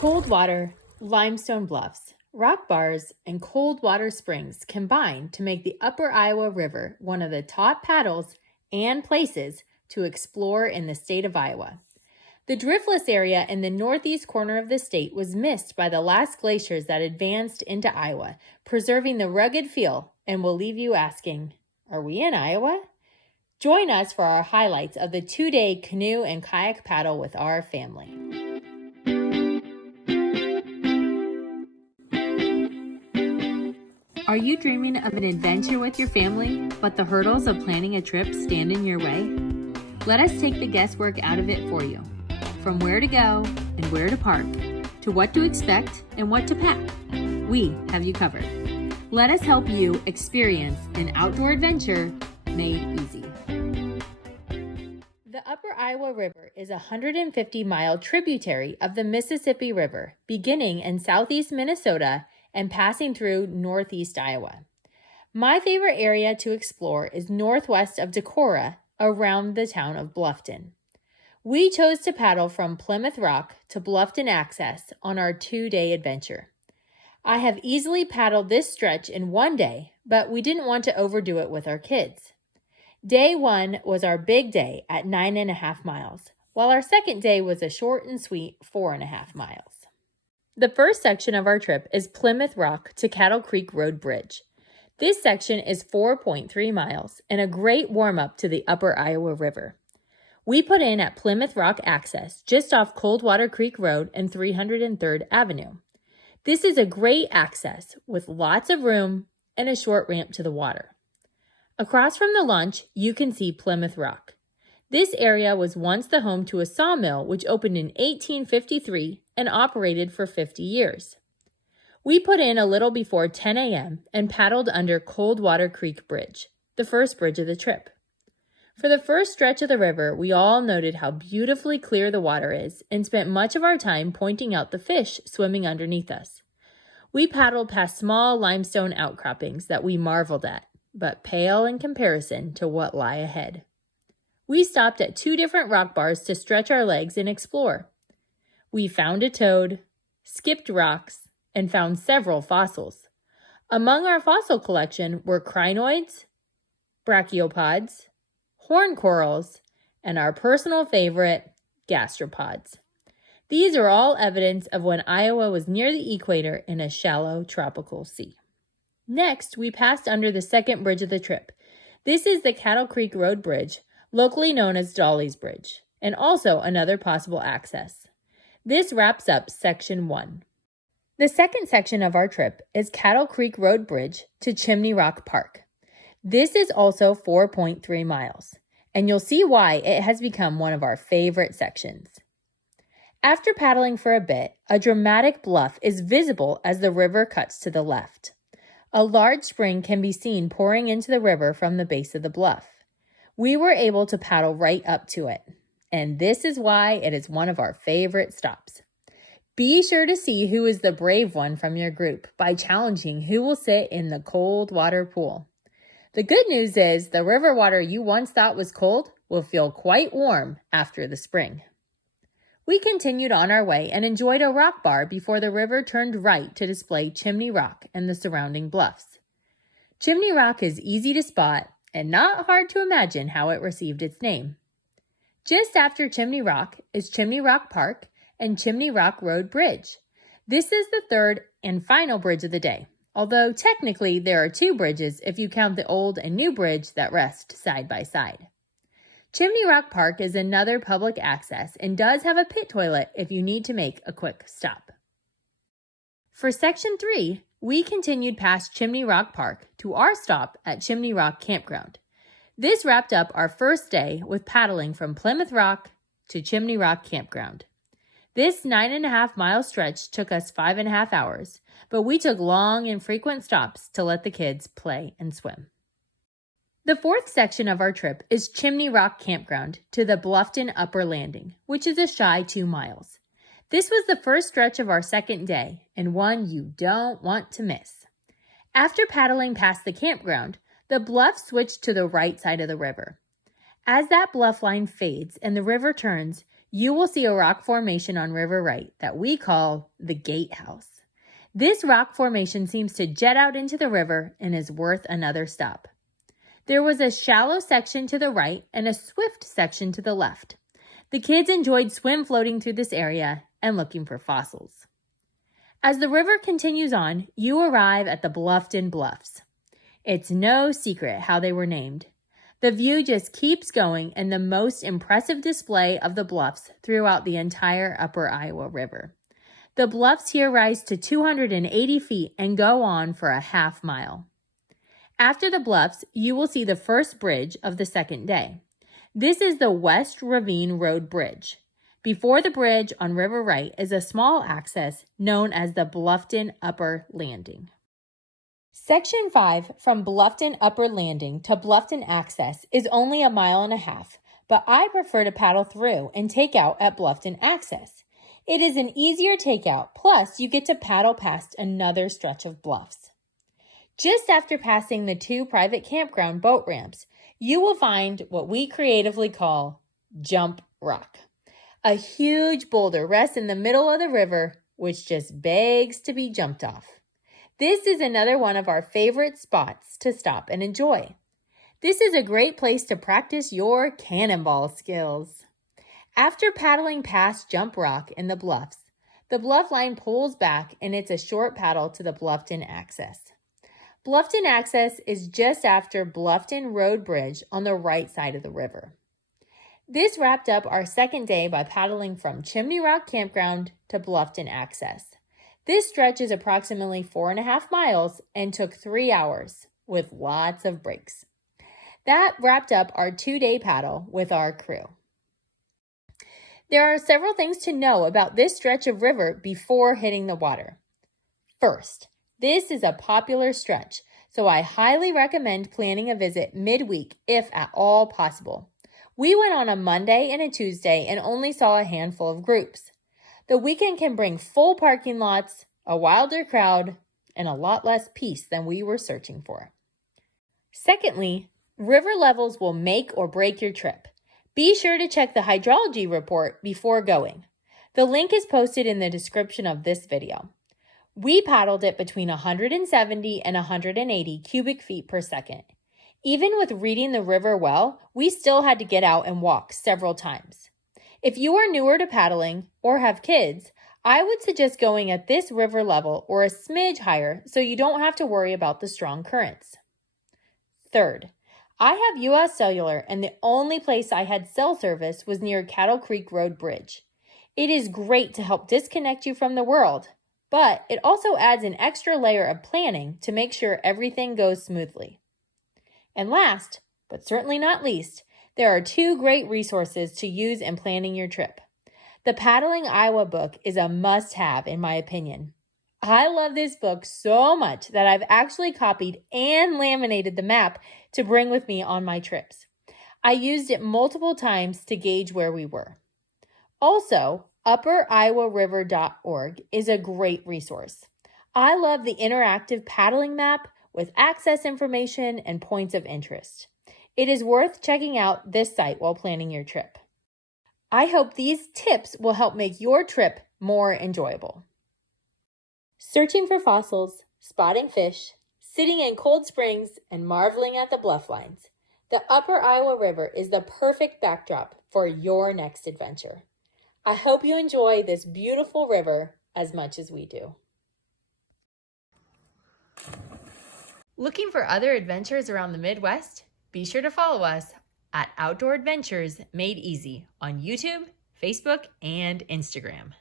Cold water, limestone bluffs, rock bars, and cold water springs combine to make the Upper Iowa River one of the top paddles and places to explore in the state of Iowa. The Driftless Area in the northeast corner of the state was missed by the last glaciers that advanced into Iowa, preserving the rugged feel, and will leave you asking, are we in Iowa? Join us for our highlights of the 2-day canoe and kayak paddle with our family. Are you dreaming of an adventure with your family, but the hurdles of planning a trip stand in your way? Let us take the guesswork out of it for you. From where to go and where to park, to what to expect and what to pack, we have you covered. Let us help you experience an outdoor adventure made easy. The Upper Iowa River is a 150-mile tributary of the Mississippi River, beginning in southeast Minnesota and passing through northeast Iowa. My favorite area to explore is northwest of Decorah, around the town of Bluffton. We chose to paddle from Plymouth Rock to Bluffton Access on our 2-day adventure. I have easily paddled this stretch in one day, but we didn't want to overdo it with our kids. Day 1 was our big day at 9.5 miles, while our second day was a short and sweet 4.5 miles. The first section of our trip is Plymouth Rock to Cattle Creek Road Bridge. This section is 4.3 miles and a great warm-up to the Upper Iowa River. We put in at Plymouth Rock Access just off Coldwater Creek Road and 303rd Avenue. This is a great access with lots of room and a short ramp to the water. Across from the launch, you can see Plymouth Rock. This area was once the home to a sawmill which opened in 1853 and operated for 50 years. We put in a little before 10 a.m. and paddled under Coldwater Creek Bridge, the first bridge of the trip. For the first stretch of the river, we all noted how beautifully clear the water is and spent much of our time pointing out the fish swimming underneath us. We paddled past small limestone outcroppings that we marveled at, but pale in comparison to what lie ahead. We stopped at 2 different rock bars to stretch our legs and explore. We found a toad, skipped rocks, and found several fossils. Among our fossil collection were crinoids, brachiopods, horn corals, and our personal favorite, gastropods. These are all evidence of when Iowa was near the equator in a shallow tropical sea. Next, we passed under the second bridge of the trip. This is the Cattle Creek Road Bridge, locally known as Dolly's Bridge, and also another possible access. This wraps up Section 1. The second section of our trip is Cattle Creek Road Bridge to Chimney Rock Park. This is also 4.3 miles, and you'll see why it has become one of our favorite sections. After paddling for a bit, a dramatic bluff is visible as the river cuts to the left. A large spring can be seen pouring into the river from the base of the bluff. We were able to paddle right up to it, and this is why it is one of our favorite stops. Be sure to see who is the brave one from your group by challenging who will sit in the cold water pool. The good news is the river water you once thought was cold will feel quite warm after the spring. We continued on our way and enjoyed a rock bar before the river turned right to display Chimney Rock and the surrounding bluffs. Chimney Rock is easy to spot and not hard to imagine how it received its name. Just after Chimney Rock is Chimney Rock Park and Chimney Rock Road Bridge. This is the third and final bridge of the day, although technically there are 2 bridges if you count the old and new bridge that rest side by side. Chimney Rock Park is another public access and does have a pit toilet if you need to make a quick stop. For Section 3, we continued past Chimney Rock Park to our stop at Chimney Rock Campground. This wrapped up our first day with paddling from Plymouth Rock to Chimney Rock Campground. This 9.5-mile stretch took us 5.5 hours, but we took long and frequent stops to let the kids play and swim. The fourth section of our trip is Chimney Rock Campground to the Bluffton Upper Landing, which is a shy 2 miles. This was the first stretch of our second day, and one you don't want to miss. After paddling past the campground, the bluff switched to the right side of the river. As that bluff line fades and the river turns, you will see a rock formation on River Right that we call the Gatehouse. This rock formation seems to jet out into the river and is worth another stop. There was a shallow section to the right and a swift section to the left. The kids enjoyed swim floating through this area and looking for fossils. As the river continues on, you arrive at the Bluffton Bluffs. It's no secret how they were named. The view just keeps going and the most impressive display of the bluffs throughout the entire upper Iowa River. The bluffs here rise to 280 feet and go on for a half mile. After the bluffs, you will see the first bridge of the second day. This is the West Ravine Road Bridge. Before the bridge on River Right is a small access known as the Bluffton Upper Landing. Section 5 from Bluffton Upper Landing to Bluffton Access is only 1.5 miles, but I prefer to paddle through and take out at Bluffton Access. It is an easier takeout, plus you get to paddle past another stretch of bluffs. Just after passing the 2 private campground boat ramps, you will find what we creatively call Jump Rock. A huge boulder rests in the middle of the river, which just begs to be jumped off. This is another one of our favorite spots to stop and enjoy. This is a great place to practice your cannonball skills. After paddling past Jump Rock in the bluffs, the bluff line pulls back and it's a short paddle to the Bluffton Access. Bluffton Access is just after Bluffton Road Bridge on the right side of the river. This wrapped up our second day by paddling from Chimney Rock Campground to Bluffton Access. This stretch is approximately 4.5 miles and took 3 hours with lots of breaks. That wrapped up our 2-day paddle with our crew. There are several things to know about this stretch of river before hitting the water. First, this is a popular stretch, so I highly recommend planning a visit midweek if at all possible. We went on a Monday and a Tuesday and only saw a handful of groups. The weekend can bring full parking lots, a wilder crowd, and a lot less peace than we were searching for. Secondly, river levels will make or break your trip. Be sure to check the hydrology report before going. The link is posted in the description of this video. We paddled it between 170 and 180 cubic feet per second. Even with reading the river well, we still had to get out and walk several times. If you are newer to paddling or have kids, I would suggest going at this river level or a smidge higher so you don't have to worry about the strong currents. Third, I have US Cellular and the only place I had cell service was near Cattle Creek Road Bridge. It is great to help disconnect you from the world, but it also adds an extra layer of planning to make sure everything goes smoothly. And last, but certainly not least, there are 2 great resources to use in planning your trip. The Paddling Iowa book is a must-have in my opinion. I love this book so much that I've actually copied and laminated the map to bring with me on my trips. I used it multiple times to gauge where we were. Also, upperiowaRiver.org is a great resource. I love the interactive paddling map with access information and points of interest. It is worth checking out this site while planning your trip. I hope these tips will help make your trip more enjoyable. Searching for fossils, spotting fish, sitting in cold springs, and marveling at the bluff lines, the Upper Iowa River is the perfect backdrop for your next adventure. I hope you enjoy this beautiful river as much as we do. Looking for other adventures around the Midwest? Be sure to follow us at Outdoor Adventures Made Easy on YouTube, Facebook, and Instagram.